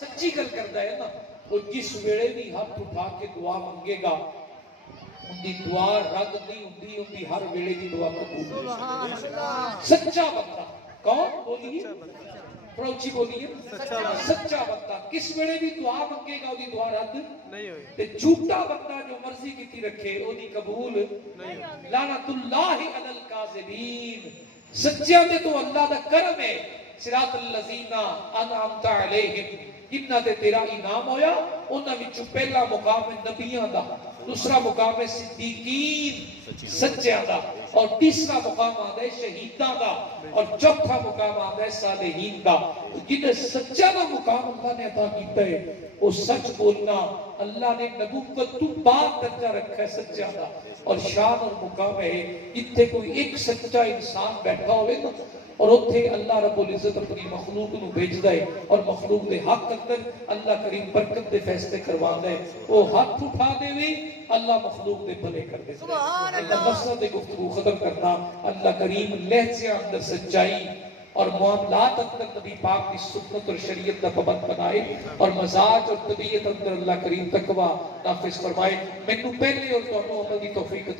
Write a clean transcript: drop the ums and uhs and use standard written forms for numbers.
سچی گل کردا ہے نا وہ جس ویلے بھی ہاتھ اٹھا کے دعا منگے گا ان دی دعا رد نہیں ہوندی، ان دی ہر ویلے دی دعا قبول ہے۔ سچا بندہ کون بولیے پروچی بولیے سچا بندہ کس ویلے بھی دعا منگے گا دی دعا رد نہیں ہوئی، تے جھوٹا بندہ جو مرضی کیتی رکھے او دی قبول نہیں ہوئی۔ لعنت اللہ علی الکاذبین، سچیاں تے تو اللہ دا کرم ہے۔ صراط الذین انعمت علیہم، جنہاں تے تیرا انعام ہویا انہاں وچوں پہلا مقام ہے نبیاں دا، دوسرا مقام ہے صدیقین سچیاں دا، اور تیسرا مقام آتا ہے شہیداں دا، اور چوتھا مقام آتا ہے صالحین دا۔ جنہیں سچا دا مقام اللہ نے عطا کیتا ہے وہ سچ بولنا، اللہ نے نبوت تو بعد درجہ رکھا ہے سچا دا، اور شان اور مقام ہے جتھے کوئی ایک سچا انسان بیٹھا ہوئے نا اور اتھے اللہ رب العزت اپنی مخلوق نو بھیجدا ہے اور مخلوق دے حق اندر اللہ کریم برکت دے فیصلے کرواندا ہے، وہ ہاتھ اٹھا دے وی اللہ مخلوق دے بھلے کر دے۔ اللہ مسئلہ دے گفتگو ختم کرنا، اللہ کریم لہجے اندر سچائی اور معاملات اندر نبی پاک کی سنت اور شریعت کا پابند بنائے، اور مزاج اور طبیعت اندر اللہ کریم تقوی نافذ فرمائے۔ مینوں پہلے اور تانوں عمل دی توفیق